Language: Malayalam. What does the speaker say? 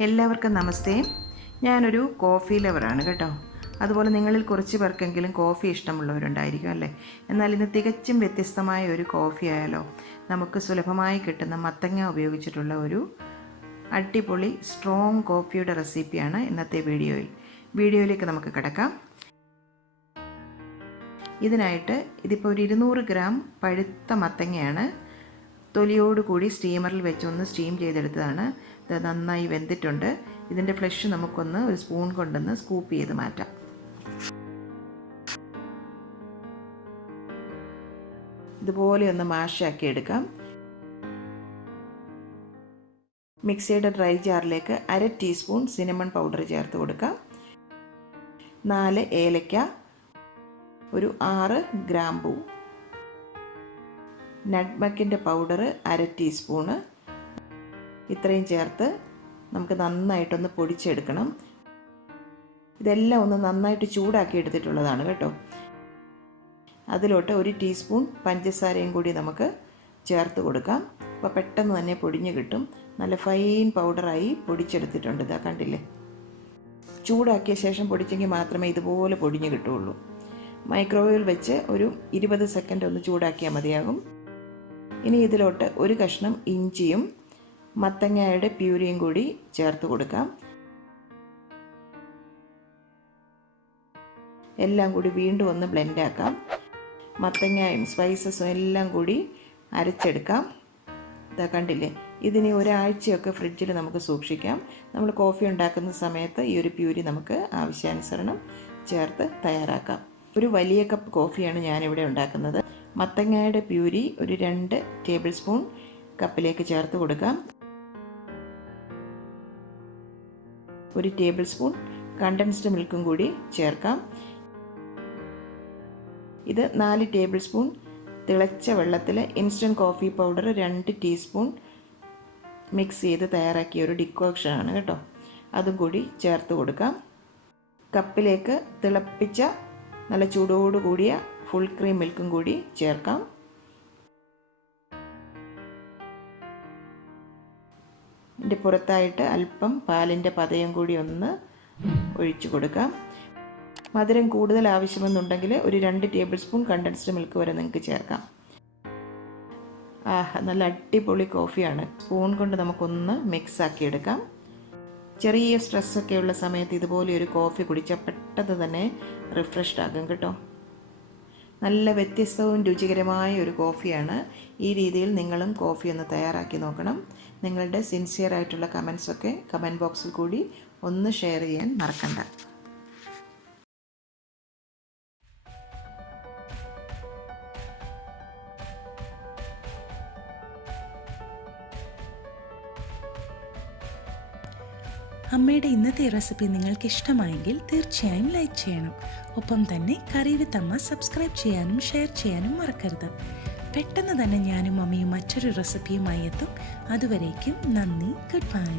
എല്ലാവർക്കും നമസ്തേ. ഞാനൊരു കോഫി ലവറാണ് കേട്ടോ. അതുപോലെ നിങ്ങളിൽ കുറച്ച് പേർക്കെങ്കിലും കോഫി ഇഷ്ടമുള്ളവരുണ്ടായിരിക്കും അല്ലേ. എന്നാൽ ഇന്ന് തികച്ചും വ്യത്യസ്തമായ ഒരു കോഫി ആയാലോ. നമുക്ക് സുലഭമായി കിട്ടുന്ന മത്തങ്ങ ഉപയോഗിച്ചിട്ടുള്ള ഒരു അടിപൊളി സ്ട്രോങ് കോഫിയുടെ റെസിപ്പിയാണ് ഇന്നത്തെ വീഡിയോയിലേക്ക് നമുക്ക് കിടക്കാം. ഇതിനായിട്ട് ഇതിപ്പോൾ ഒരു 200 ഗ്രാം പഴുത്ത മത്തങ്ങയാണ്. തൊലിയോടുകൂടി സ്റ്റീമറിൽ വെച്ചൊന്ന് സ്റ്റീം ചെയ്തെടുത്തതാണ്. ഇത് നന്നായി വെന്തിട്ടുണ്ട്. ഇതിൻ്റെ ഫ്ലഷ് നമുക്കൊന്ന് ഒരു സ്പൂൺ കൊണ്ടൊന്ന് സ്കൂപ്പ് ചെയ്ത് മാറ്റാം. ഇതുപോലെ ഒന്ന് മാഷാക്കി എടുക്കാം. മിക്സിയുടെ ഡ്രൈ ജാറിലേക്ക് 1/2 ടീസ്പൂൺ സിനമൺ പൗഡർ ചേർത്ത് കൊടുക്കാം. 4 ഏലക്ക, ഒരു 6 ഗ്രാമ്പൂ, നട്ട്മക്കിൻ്റെ പൗഡർ 1/2 ടീസ്പൂണ്. ഇത്രയും ചേർത്ത് നമുക്ക് നന്നായിട്ടൊന്ന് പൊടിച്ചെടുക്കണം. ഇതെല്ലാം ഒന്ന് നന്നായിട്ട് ചൂടാക്കി എടുത്തിട്ടുള്ളതാണ് കേട്ടോ. അതിലോട്ട് 1 ടീസ്പൂൺ പഞ്ചസാരയും കൂടി നമുക്ക് ചേർത്ത് കൊടുക്കാം. അപ്പോൾ പെട്ടെന്ന് തന്നെ പൊടിഞ്ഞ് കിട്ടും. നല്ല ഫൈൻ പൗഡറായി പൊടിച്ചെടുത്തിട്ടുണ്ട്. ഇതാ കണ്ടില്ലേ. ചൂടാക്കിയ ശേഷം പൊടിച്ചെങ്കിൽ മാത്രമേ ഇതുപോലെ പൊടിഞ്ഞ് കിട്ടുകയുള്ളൂ. മൈക്രോവേവിൽ വെച്ച് ഒരു 20 സെക്കൻഡ് ഒന്ന് ചൂടാക്കിയാൽ മതിയാകും. ഇനി ഇതിലോട്ട് 1 കഷ്ണം ഇഞ്ചിയും മത്തങ്ങയുടെ പ്യൂരിയും കൂടി ചേർത്ത് കൊടുക്കാം. എല്ലാം കൂടി വീണ്ടും ഒന്ന് ബ്ലെൻഡാക്കാം. മത്തങ്ങയും സ്പൈസസും എല്ലാം കൂടി അരച്ചെടുക്കാം. ഇതാ കണ്ടില്ലേ. ഇതിനി ഒരാഴ്ചയൊക്കെ ഫ്രിഡ്ജിൽ നമുക്ക് സൂക്ഷിക്കാം. നമ്മൾ കോഫി ഉണ്ടാക്കുന്ന സമയത്ത് ഈ ഒരു പ്യൂരി നമുക്ക് ആവശ്യാനുസരണം ചേർത്ത് തയ്യാറാക്കാം. ഒരു വലിയ കപ്പ് കോഫിയാണ് ഞാനിവിടെ ഉണ്ടാക്കുന്നത്. മത്തങ്ങയുടെ പ്യൂരി ഒരു 2 ടേബിൾ സ്പൂൺ കപ്പിലേക്ക് ചേർത്ത് കൊടുക്കാം. 1 ടേബിൾ സ്പൂൺ കണ്ടൻസ്ഡ് മിൽക്കും കൂടി ചേർക്കാം. ഇത് 4 ടേബിൾ സ്പൂൺ തിളച്ച വെള്ളത്തിൽ instant coffee powder 2 teaspoon mix ചെയ്ത് തയ്യാറാക്കിയ ഒരു ഡിക്കോക്ഷനാണ് കേട്ടോ. അതും കൂടി ചേർത്ത് കൊടുക്കാം. കപ്പിലേക്ക് തിളപ്പിച്ച നല്ല ചൂടോട് കൂടിയ ഫുൾ ക്രീം മിൽക്കും കൂടി ചേർക്കാം. ഇതിൻ്റെ പുറത്തായിട്ട് അല്പം പാലിൻ്റെ പതയും കൂടി ഒന്ന് ഒഴിച്ചു കൊടുക്കാം. മധുരം കൂടുതൽ ആവശ്യമെന്നുണ്ടെങ്കിൽ ഒരു 2 ടേബിൾ സ്പൂൺ കണ്ടൻസ്ഡ് മിൽക്ക് വരെ നിങ്ങൾക്ക് ചേർക്കാം. നല്ല അടിപൊളി കോഫിയാണ്. സ്പൂൺ കൊണ്ട് നമുക്കൊന്ന് മിക്സ് ആക്കി എടുക്കാം. ചെറിയ സ്ട്രെസ്സൊക്കെയുള്ള സമയത്ത് ഇതുപോലെ ഒരു കോഫി കുടിച്ചാൽ പെട്ടെന്ന് തന്നെ റിഫ്രഷ്ഡ് ആകും കേട്ടോ. നല്ല വ്യത്യസ്തവും രുചികരമായ ഒരു കോഫിയാണ്. ഈ രീതിയിൽ നിങ്ങളും കോഫി ഒന്ന് തയ്യാറാക്കി നോക്കണം. നിങ്ങളുടെ സിൻസിയറായിട്ടുള്ള കമൻസൊക്കെ കമൻറ്റ് ബോക്സിൽ കൂടി ഒന്ന് ഷെയർ ചെയ്യാൻ മറക്കണ്ട. അമ്മയുടെ ഇന്നത്തെ റെസിപ്പി നിങ്ങൾക്ക് ഇഷ്ടമായെങ്കിൽ തീർച്ചയായും ലൈക്ക് ചെയ്യണം. ഒപ്പം തന്നെ കറി വിത്ത് അമ്മ സബ്സ്ക്രൈബ് ചെയ്യാനും ഷെയർ ചെയ്യാനും മറക്കരുത്. പെട്ടെന്ന് തന്നെ ഞാനും അമ്മയും മറ്റൊരു റെസിപ്പിയുമായി എത്തും. അതുവരേക്കും നന്ദി. Good bye.